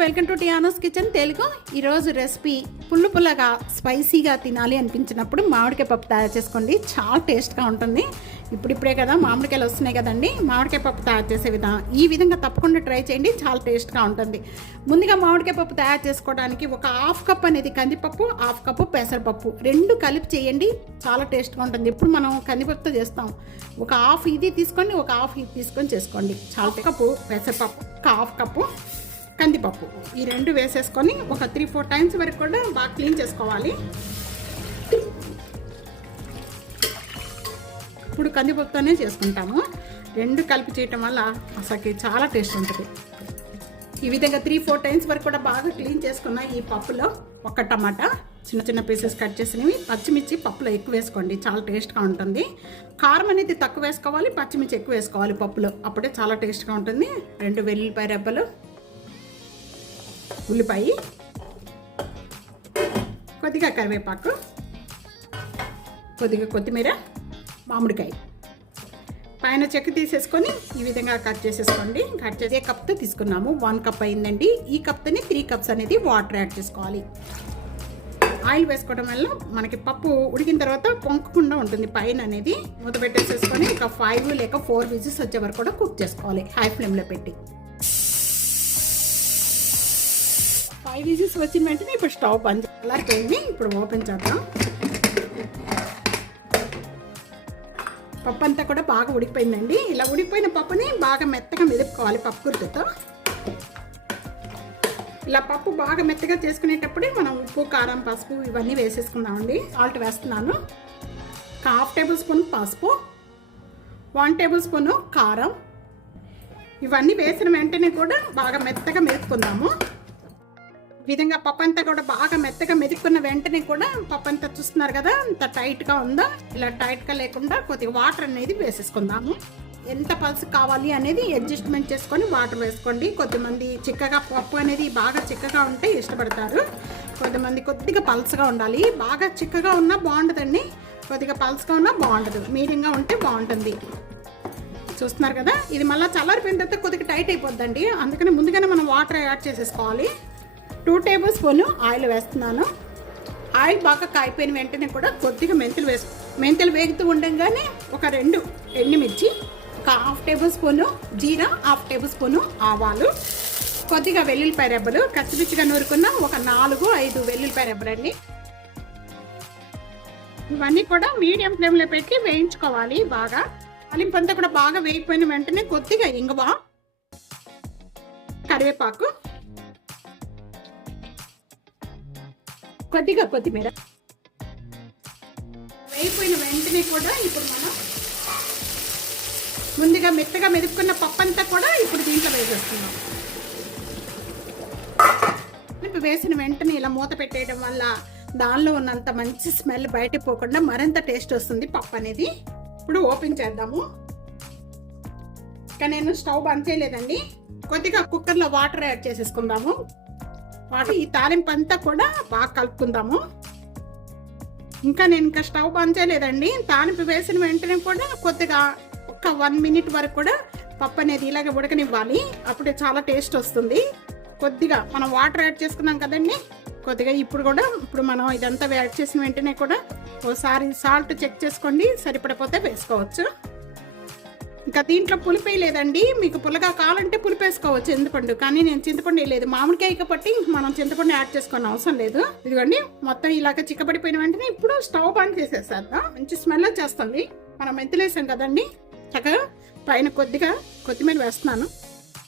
Welcome to టియానోస్ kitchen Telugu. ఈరోజు recipe పుల్లు పుల్లగా స్పైసీగా తినాలి అనిపించినప్పుడు మామిడికాయ పప్పు తయారు చేసుకోండి. చాలా టేస్ట్గా ఉంటుంది. ఇప్పుడిప్పుడే కదా మామిడికాయలు వస్తున్నాయి కదండి. మామిడికాయ పప్పు తయారు చేసే విధానం. ఈ విధంగా తప్పకుండా ట్రై చేయండి. చాలా టేస్ట్గా ఉంటుంది. ముందుగా మామిడికాయ పప్పు తయారు చేసుకోవడానికి ఒక హాఫ్ కప్ అనేది కందిపప్పు హాఫ్ కప్పు పెసరపప్పు రెండు కలిపి చేయండి. చాలా టేస్ట్గా ఉంటుంది. ఇప్పుడు మనం కందిపప్పుతో చేస్తాం. ఒక హాఫ్ ఇది తీసుకోండి ఒక హాఫ్ ఇది తీసుకొని చేసుకోండి. చాలా కప్పు పెసరపప్పు ఒక హాఫ్ కప్పు కందిపప్పు. ఈ రెండు వేసేసుకొని ఒక త్రీ ఫోర్ టైమ్స్ వరకు కూడా బాగా క్లీన్ చేసుకోవాలి. ఇప్పుడు కందిపప్పుతోనే చేసుకుంటాము. రెండు కలిపి చేయటం వల్ల అసలుకి చాలా టేస్ట్ ఉంటుంది. ఈ విధంగా త్రీ ఫోర్ టైమ్స్ వరకు కూడా బాగా క్లీన్ చేసుకున్న ఈ పప్పులో ఒక టమాటా చిన్న చిన్న పీసెస్ కట్ చేసినవి పచ్చిమిర్చి పప్పులో ఎక్కువ వేసుకోండి. చాలా టేస్ట్గా ఉంటుంది. కారం అనేది తక్కువ వేసుకోవాలి పచ్చిమిర్చి ఎక్కువ వేసుకోవాలి పప్పులో. అప్పుడే చాలా టేస్ట్గా ఉంటుంది. రెండు వెల్లుల్లిపాయ రెబ్బలు ఉల్లిపాయ కొద్దిగా కరివేపాకు కొద్దిగా కొత్తిమీర మామిడికాయ. పైన చెక్క తీసేసుకొని ఈ విధంగా కట్ చేసేసుకోండి. కట్ చేసే కప్తో తీసుకున్నాము? వన్ కప్ అయిందండి. ఈ కప్తోని త్రీ కప్స్ అనేది వాటర్ యాడ్ చేసుకోవాలి. ఆయిల్ వేసుకోవడం వల్ల మనకి పప్పు ఉడికిన తర్వాత పొంకకుండా ఉంటుంది పైన అనేది. మూత పెట్టేసేసుకొని ఒక ఫైవ్ లేక ఫోర్ విజిల్స్ వచ్చే వరకు కూడా కుక్ చేసుకోవాలి. హై ఫ్లేమ్లో పెట్టి. ఫైవ్ విజిల్స్ వచ్చిన వెంటనే ఇప్పుడు స్టవ్ బంద్ చేయాలి ఇప్పుడు ఓపెన్ చేద్దాం. పప్పు అంతా కూడా బాగా ఉడికిపోయిందండి. ఇలా ఉడికిపోయిన పప్పుని బాగా మెత్తగా మెదుపుకోవాలి పప్పు గుర్తుతో. ఇలా పప్పు బాగా మెత్తగా చేసుకునేటప్పుడే మనం ఉప్పు కారం పసుపు ఇవన్నీ వేసేసుకుందామండి. సాల్ట్ వేస్తున్నాను. హాఫ్ టేబుల్ స్పూన్ పసుపు. వన్ టేబుల్ స్పూను కారం. ఇవన్నీ వేసిన వెంటనే కూడా బాగా మెత్తగా మెదుపుకుందాము. విధంగా పప్పు అంతా కూడా బాగా మెత్తగా మెదుక్కున్న వెంటనే కూడా పప్పు అంతా చూస్తున్నారు కదా అంత టైట్గా ఉందా? ఇలా టైట్గా లేకుండా కొద్దిగా వాటర్ అనేది వేసేసుకుందాము. ఎంత పల్స్ కావాలి అనేది అడ్జస్ట్మెంట్ చేసుకొని వాటర్ వేసుకోండి. కొద్దిమంది చిక్కగా పప్పు అనేది బాగా చిక్కగా ఉంటే ఇష్టపడతారు. కొంతమంది కొద్దిగా పల్స్గా ఉండాలి. బాగా చిక్కగా ఉన్నా బాగుంటుందండి కొద్దిగా పల్స్గా ఉన్నా బాగుండదు. మీడియంగా ఉంటే బాగుంటుంది. చూస్తున్నారు కదా? ఇది మళ్ళీ చల్లారిపోయిన తర్వాత కొద్దిగా టైట్ అయిపోద్దండి. అందుకని ముందుగానే మనం వాటర్ యాడ్ చేసేసుకోవాలి. టూ టేబుల్ స్పూన్ ఆయిల్ వేస్తున్నాను. ఆయిల్ బాగా కాయిపోయిన వెంటనే కూడా కొద్దిగా మెంతులు వేసు మెంతులు వేగుతూ ఉండగానే ఒక రెండు ఎండుమిర్చి ఒక హాఫ్ టేబుల్ స్పూను జీరా హాఫ్ టేబుల్ స్పూను ఆవాలు కొద్దిగా వెల్లుల్లిపాయ రెబ్బలు కచ్చిపిచ్చిగా నూరుకున్న ఒక నాలుగు ఐదు వెల్లుల్లిపాయ రెబ్బలండి ఇవన్నీ కూడా మీడియం ఫ్లేమ్లో పెట్టి వేయించుకోవాలి బాగా. తాలింపు అంతా కూడా బాగా వేగిపోయిన వెంటనే కొద్దిగా ఇంగువ కరివేపాకు కొద్దిగా కొత్తిమీర. వేయిపోయిన వెంటనే కూడా ఇప్పుడు మనం ముందుగా మెత్తగా మెదుపుకున్న పప్పు అంతా కూడా ఇప్పుడు దీంట్లో వేసేస్తున్నాం. ఇప్పుడు వేసిన వెంటనే ఇలా మూత పెట్టేయడం వల్ల దానిలో ఉన్నంత మంచి స్మెల్ బయటకు పోకుండా మరింత టేస్ట్ వస్తుంది పప్పు అనేది. ఇప్పుడు ఓపెన్ చేద్దాము. ఇంకా నేను స్టవ్ బంద్ చేయలేదండి. కొద్దిగా కుక్కర్లో వాటర్ యాడ్ చేసేసుకుందాము. వాటి ఈ తాలింపు అంతా కూడా బాగా కలుపుకుందాము. ఇంకా నేను ఇంకా స్టవ్ బంద్ చేయలేదండి. తాలింపు వేసిన వెంటనే కూడా కొద్దిగా ఒక వన్ మినిట్ వరకు కూడా పప్పు అనేది ఇలాగే ఉడకనివ్వాలి. అప్పుడే చాలా టేస్ట్ వస్తుంది. కొద్దిగా మనం వాటర్ యాడ్ చేసుకున్నాం కదండి. కొద్దిగా ఇప్పుడు కూడా ఇప్పుడు మనం ఇదంతా యాడ్ చేసిన వెంటనే కూడా ఒకసారి సాల్ట్ చెక్ చేసుకోండి. సరిపడిపోతే వేసుకోవచ్చు. ఇంకా దీంట్లో పులిపే లేదండి. మీకు పుల్లగా కావాలంటే పులిపేసుకోవచ్చు చింతపండు. కానీ నేను చింతపండు వేయలేదు మామిడికాయ కాబట్టి మనం చింతపండు యాడ్ చేసుకోని అవసరం లేదు. ఇదిగోండి మొత్తం ఇలాగ చిక్కబడిపోయిన వెంటనే ఇప్పుడు స్టవ్ బంద్ చేసేసేద్దాం. మంచి స్మెల్ వచ్చేస్తుంది. మనం మెంతులేసాం కదండి. చక్కగా పైన కొద్దిగా కొత్తిమీర వేస్తున్నాను.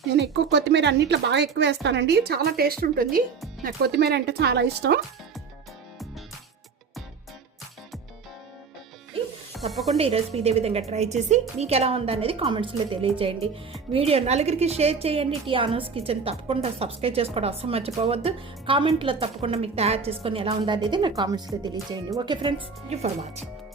నేను ఎక్కువ కొత్తిమీర అన్నిట్లో బాగా ఎక్కువ వేస్తానండి. చాలా టేస్ట్ ఉంటుంది. నాకు కొత్తిమీర అంటే చాలా ఇష్టం. తప్పకుండా ఈ రెసిపీ ఇదే విధంగా ట్రై చేసి మీకు ఎలా ఉందనేది కామెంట్స్లో తెలియజేయండి. వీడియో నలుగురికి షేర్ చేయండి. టీ ఆనోస్ కిచెన్ తప్పకుండా సబ్స్క్రైబ్ చేసుకోవడం అస్సలు మర్చిపోవద్దు. కామెంట్లో తప్పకుండా మీకు తయారు చేసుకొని ఎలా ఉందనేది నాకు కామెంట్స్లో తెలియజేయండి. Okay friends thank you for watching.